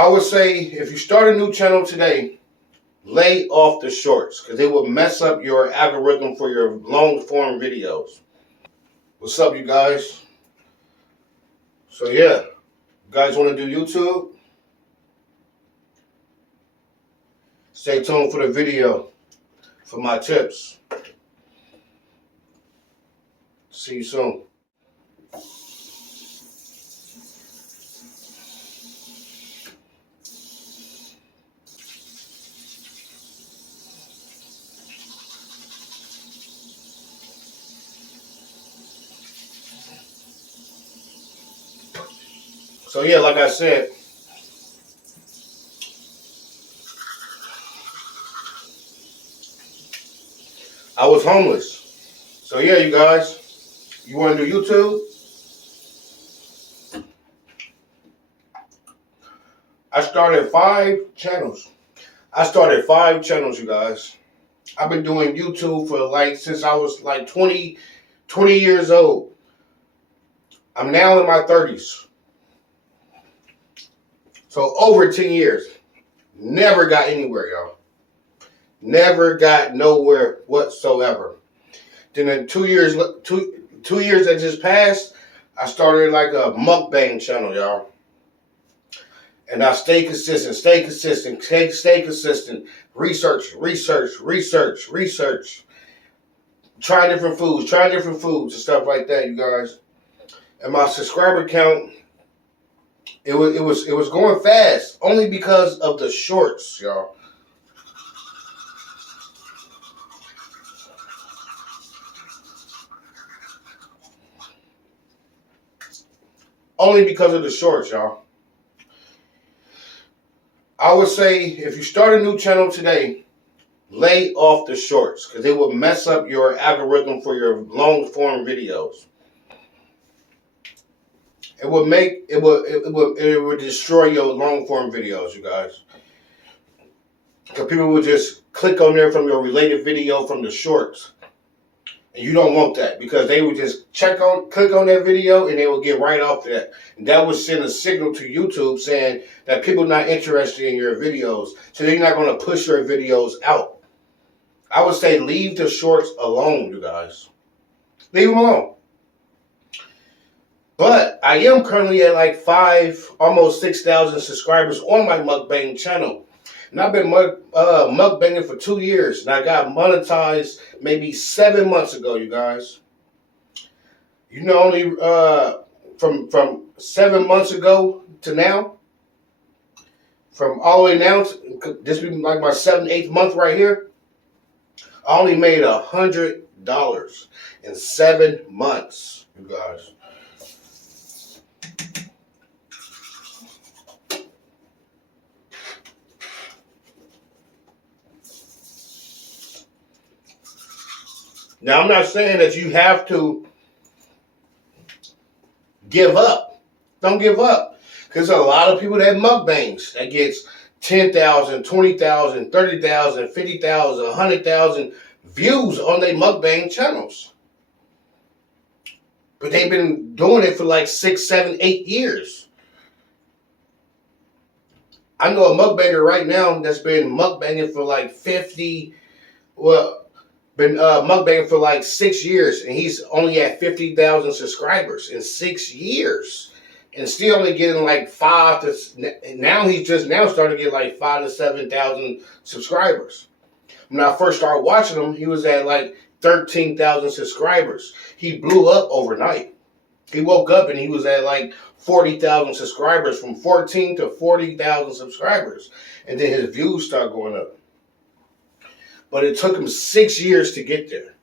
I would say if you start a new channel today, lay off the shorts because they will mess up your algorithm for your long form videos. What's up, you guys? So yeah, you guys want to do YouTube? Stay tuned for the video for my tips. See you soon. So yeah, like I said, I was homeless. So yeah, you guys, you want to do YouTube? I started 5 channels. You guys. I've been doing YouTube for since I was 20 years old. I'm now in my 30s. So over 10 years. Never got anywhere, y'all. Never got nowhere whatsoever. Then in 2 years, 2 years that just passed, I started like a mukbang channel, y'all. And I stay consistent. Research. Try different foods and stuff like that, you guys. And my subscriber count, it was going fast, only because of the shorts, y'all. Only because of the shorts, y'all. I would say if you start a new channel today, lay off the shorts because they will mess up your algorithm for your long form videos. It will destroy your long form videos, you guys. Because people will just click on there from your related video from the shorts. And you don't want that because they would just click on that video and they will get right off that. And that would send a signal to YouTube saying that people are not interested in your videos. So they're not going to push your videos out. I would say leave the shorts alone, you guys. Leave them alone. But I am currently at almost 6,000 subscribers on my mukbang channel. And I've been mukbanging for 2 years. And I got monetized maybe 7 months ago, you guys. You know, only from 7 months ago to now, from all the way now, this be like my 7th, 8th month right here, I only made $100 in 7 months, you guys. Now, I'm not saying that you have to give up. Don't give up. Because a lot of people that mukbangs that gets 10,000, 20,000, 30,000, 50,000, 100,000 views on their mukbang channels. But they've been doing it for 6, 7, 8 years. I know a mukbanger right now that's been mukbanging for been mukbanging for 6 years, and he's only at 50,000 subscribers in 6 years, and still only getting now he's just now starting to get 5,000 to 7,000 subscribers. When I first started watching him, he was at 13,000 subscribers. He blew up overnight. He woke up and he was at 40,000 subscribers, from 14 to 40,000 subscribers, and then his views started going up. But it took him 6 years to get there.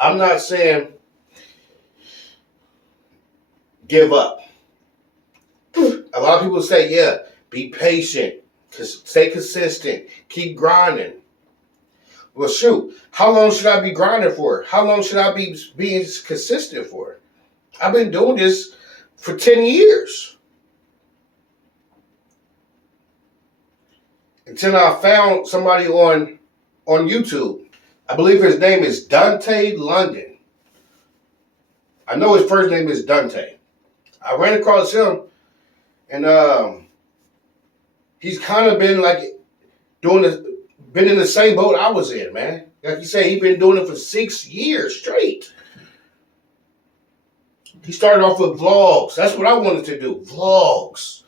I'm not saying give up. A lot of people say, yeah, be patient, stay consistent, keep grinding. Well, shoot, how long should I be grinding for? How long should I be being consistent for? I've been doing this for 10 years. Until I found somebody on YouTube I believe his name is Dante London. I know his first name is Dante. I ran across him, and he's kind of been like been in the same boat I was in, man. Like you say, he's been doing it for 6 years straight. He started off with vlogs. That's what I wanted to do. Vlogs.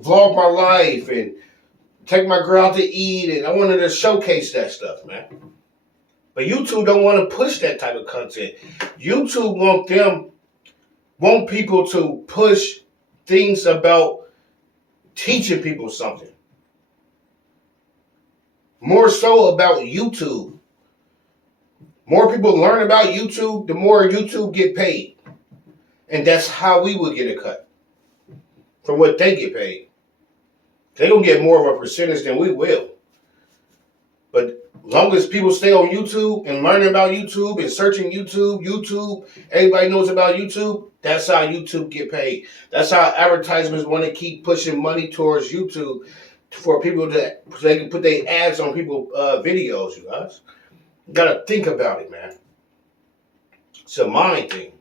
Vlog my life and take my girl out to eat, and I wanted to showcase that stuff, man. But YouTube don't want to push that type of content. YouTube want people to push things about teaching people something. More so about YouTube. More people learn about YouTube, the more YouTube get paid. And that's how we will get a cut from what they get paid. They're going to get more of a percentage than we will. But as long as people stay on YouTube and learning about YouTube and searching YouTube, everybody knows about YouTube, that's how YouTube get paid. That's how advertisements want to keep pushing money towards YouTube for people so they can put their ads on people's videos, you guys. You got to think about it, man. It's a mind thing.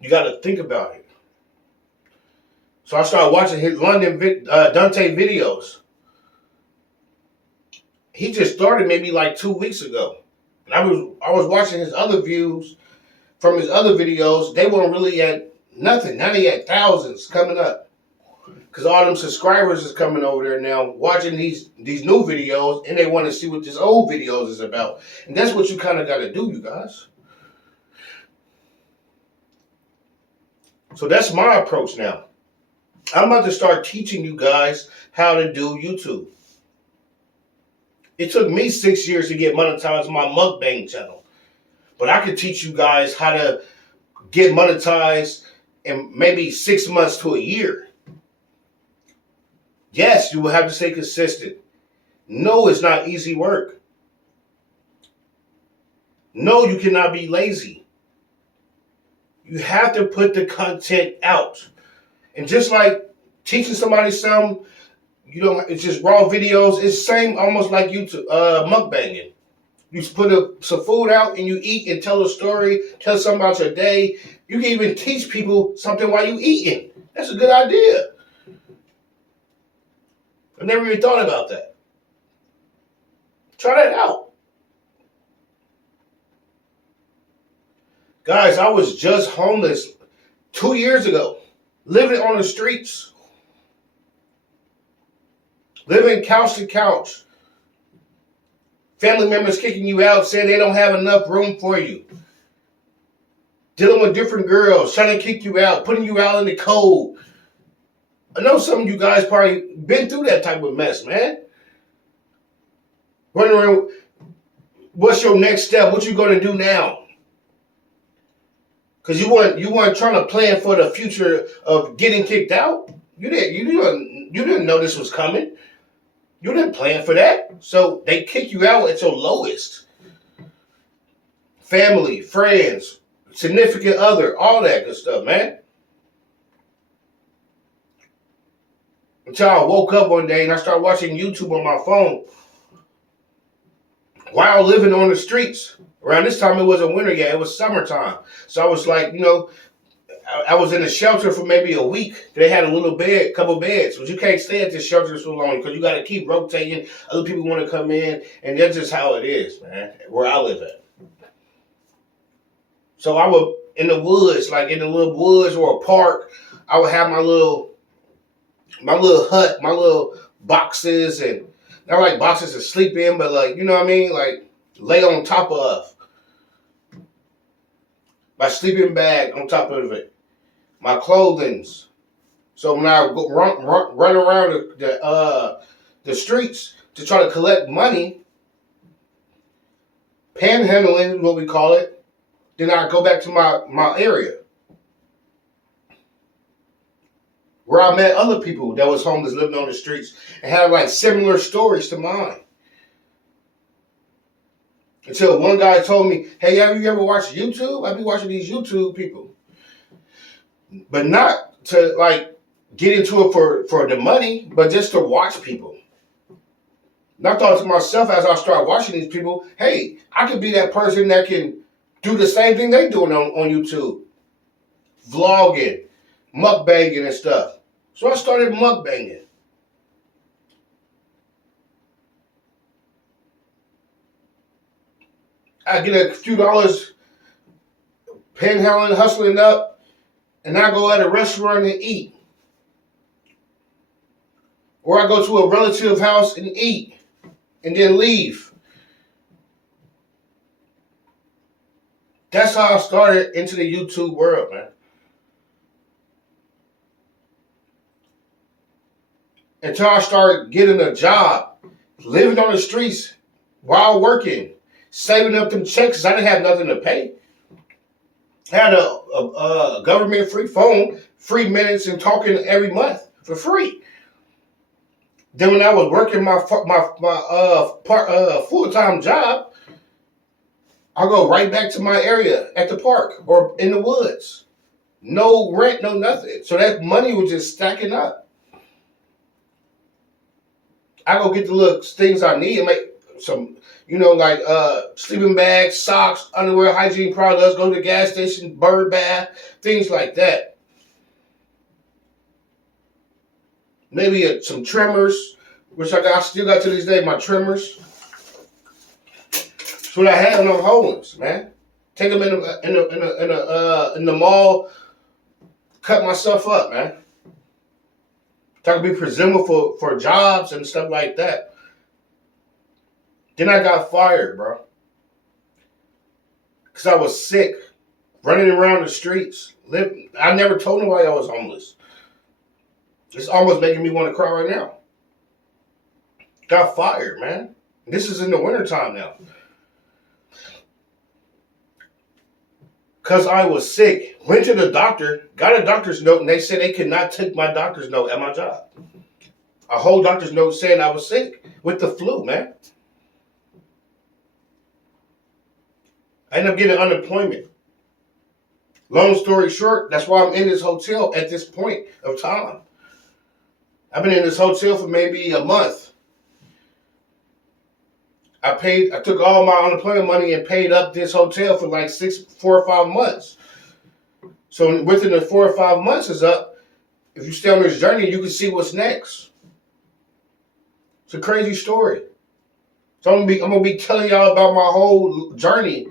You got to think about it. So I started watching his Dante videos. He just started maybe like 2 weeks ago. And I was watching his other views from his other videos. They weren't really at nothing. Now they had thousands coming up. Because all them subscribers is coming over there now watching these new videos, and they want to see what this old videos is about. And that's what you kind of got to do, you guys. So that's my approach now. I'm about to start teaching you guys how to do YouTube. It took me 6 years to get monetized on my mukbang channel. But I could teach you guys how to get monetized in maybe 6 months to a year. Yes, you will have to stay consistent. No, it's not easy work. No, you cannot be lazy. You have to put the content out. And just like teaching somebody something, it's just raw videos. It's the same almost like YouTube, mukbanging. You just put some food out and you eat and tell a story, tell something about your day. You can even teach people something while you eating. That's a good idea. I never even thought about that. Try that out. Guys, I was just homeless 2 years ago, living on the streets, living couch to couch. Family members kicking you out, saying they don't have enough room for you. Dealing with different girls, trying to kick you out, putting you out in the cold. I know some of you guys probably been through that type of mess, man. Wondering, what's your next step? What you going to do now? Because you weren't trying to plan for the future of getting kicked out. You didn't know this was coming. You didn't plan for that. So they kick you out at your lowest. Family, friends, significant other, all that good stuff, man. Until I woke up one day and I started watching YouTube on my phone while living on the streets. Around this time, it wasn't winter yet. It was summertime. So I was like, I was in a shelter for maybe a week. They had a little bed, couple beds. But you can't stay at this shelter so long because you got to keep rotating. Other people want to come in. And that's just how it is, man, where I live at. So I would, in the woods, like in the little woods or a park, I would have my little hut, my little boxes, and not like boxes to sleep in, but like, you know what I mean? Like lay on top of. My sleeping bag on top of it. My clothings. So when I go run around the streets to try to collect money, panhandling is what we call it, then I go back to my area, where I met other people that was homeless, living on the streets, and had like similar stories to mine. Until one guy told me, hey, have you ever watched YouTube? I be watching these YouTube people. But not to like get into it for the money, but just to watch people. And I thought to myself as I started watching these people, hey, I could be that person that can do the same thing they doing on YouTube. Vlogging, mukbanging and stuff. So I started mukbanging. I get a few dollars panhandling, hustling up, and I go at a restaurant and eat. Or I go to a relative house and eat and then leave. That's how I started into the YouTube world, man. Until I started getting a job, living on the streets while working, saving up them checks. I didn't have nothing to pay. I had a government free phone, free minutes and talking every month for free. Then when I was working my full time job, I go right back to my area at the park or in the woods. No rent, no nothing. So that money was just stacking up. I go get the little things I need and make some, like sleeping bags, socks, underwear, hygiene products, go to the gas station, bird bath, things like that. Maybe some trimmers, which I still got to this day, my trimmers. That's what I had on them holdings, man. Take them in the mall, cut myself up, man. So I could be presentable for jobs and stuff like that. Then I got fired, bro. Because I was sick, running around the streets. I never told nobody I was homeless. It's almost making me want to cry right now. Got fired, man. This is in the wintertime now. Because I was sick. Went to the doctor, got a doctor's note, and they said they could not take my doctor's note at my job. A whole doctor's note saying I was sick with the flu, man. I ended up getting unemployment. Long story short, that's why I'm in this hotel at this point of time. I've been in this hotel for maybe a month. I took all my unemployment money and paid up this hotel for like 4 or 5 months. So within the 4 or 5 months is up, if you stay on this journey, you can see what's next. It's a crazy story. So I'm gonna be telling y'all about my whole journey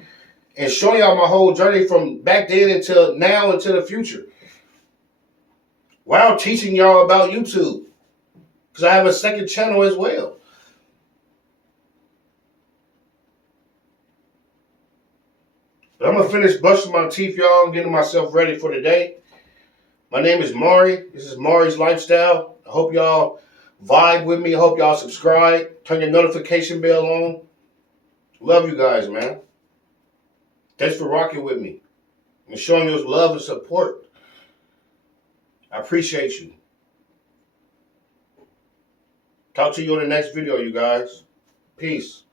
and showing y'all my whole journey from back then until now into the future. While teaching y'all about YouTube. Because I have a second channel as well. But I'm going to finish brushing my teeth, y'all, and getting myself ready for the day. My name is Mari. This is Mari's Lifestyle. I hope y'all vibe with me. I hope y'all subscribe. Turn your notification bell on. Love you guys, man. Thanks for rocking with me and showing you love and support. I appreciate you. Talk to you on the next video, you guys. Peace.